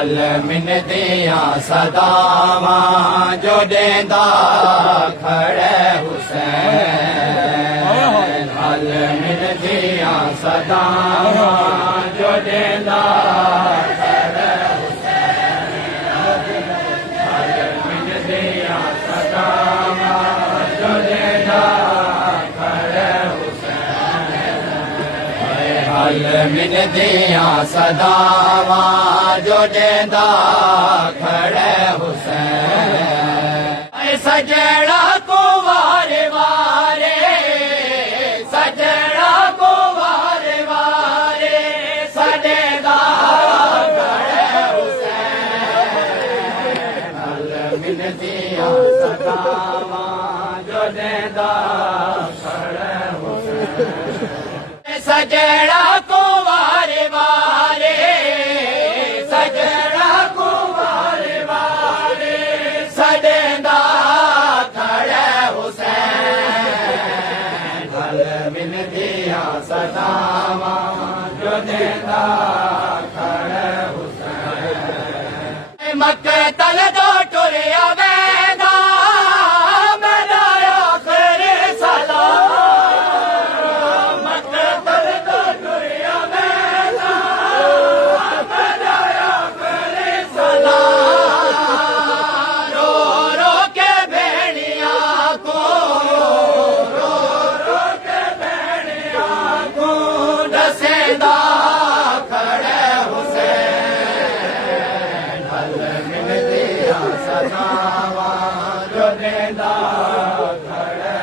हल मिन दिया सदावा जो देंदा खड़े हुसैन हल मिन दिया सदावा जो देंदा खड़े हुसैन हल मिन दिया सदावा जो देंदा खड़े हुसैन हल मिन दिया सदावा जो देंदा खड़े हुसैन सजड़ा को वारे वारे सजड़ा को वारे वारे सदेदा खड़े हुसैन हल मिन दिया सदावा जो देंदा खड़े हुसैन सजड़ा को वारे वारे सजड़ा को वारे वारे सदेदा खड़े हुसैन हल मिन दिया सदावा जो देंदा खड़े हुसैन मक्तल दो टुरिया वेंदा मेरा आखिर सलाम मक्तल दो टुरिया वेंदा मेरा आखिर सलाम रो रो के भेड़िया को रो रो के भेड़िया को दसेदा खड़े हुसैन हल मिन दिया सदावा जो देंदा खड़े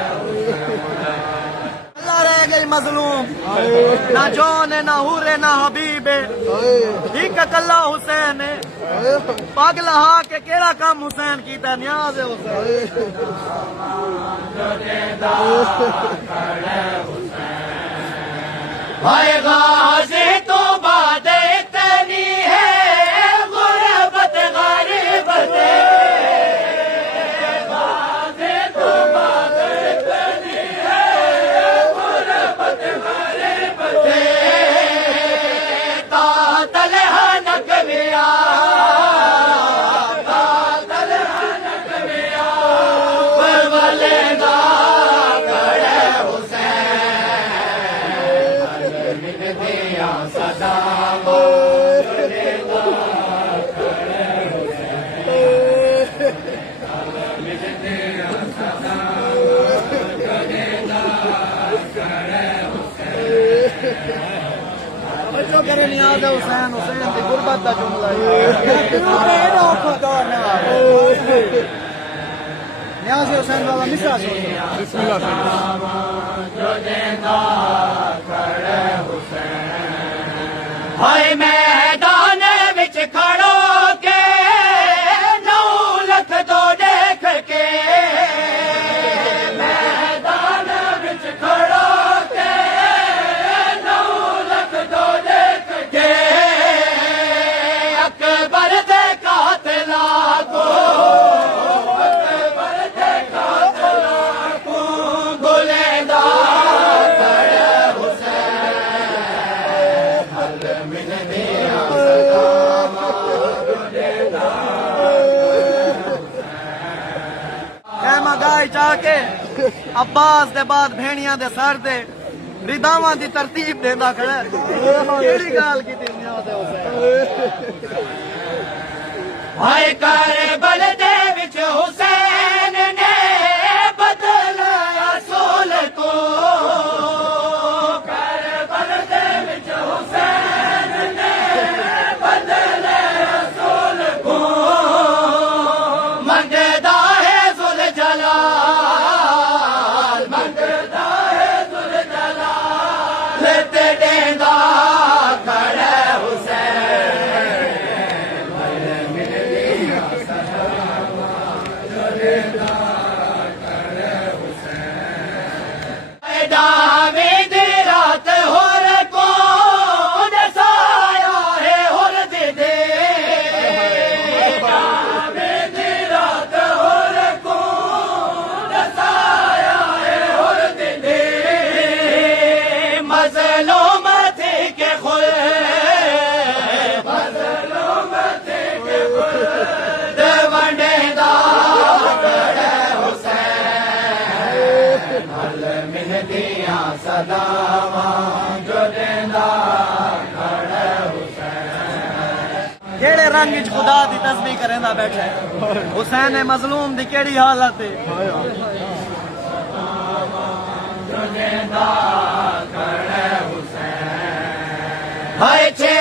अल्लाह रह गई मजलूम ना जौन है ना हुरे ना हबीबे ठीक कल्ला हुसैन है पागल हा के केड़ा काम हुसैन कीता न्याज है हुसैन जो देंदा खड़े हुसैन हाय गाज़ी तो बात इतनी है गुरबत गरीबत गाज़ी तो बात इतनी है गुरबत गरीबत कातल हनक मिया कातल हनक मिया परवलेदा खड़े हुसैन मिन दिया सदावा जो देंदा खड़े हुसैन मिन दिया सदावा जो देंदा खड़े बच्चों करे न्याज है हुसैन हुसैन की गुरबत का जुमला है न्याज हुसैन बाबा मिसरा बिस्मिल्लाह जो देंदा खड़े हुसैन हाय मैदान विच खड़ो के 9 लख तो देख के मैदान विच खड़ो के 9 लख तो देख के अकबर दे कातिला को अकबर दे कातिला को गुलेदा खड़े हुसैन हल मिन दिया सदावा जो देंदा कहमा गाय जाके अब्बास दे बाद भेड़िया दे सर दे रिदावां दी तरतीब देंदा खड़ा केड़ी गाल कीती न्याज है हुसैन हाय करबल दे विच हुसैन ने बदलाया सोल को करबल दे विच हुसैन ने बदलाया सोल को मंगदा है जुल जलाल मंगदा है जुल जलाल ते देंदा खड़े हुसैन केड़े रंग च खुदा दी तस्बीह करेंदा बैठा है हुसैन मजलूम दी केड़ी हालत है हाय छे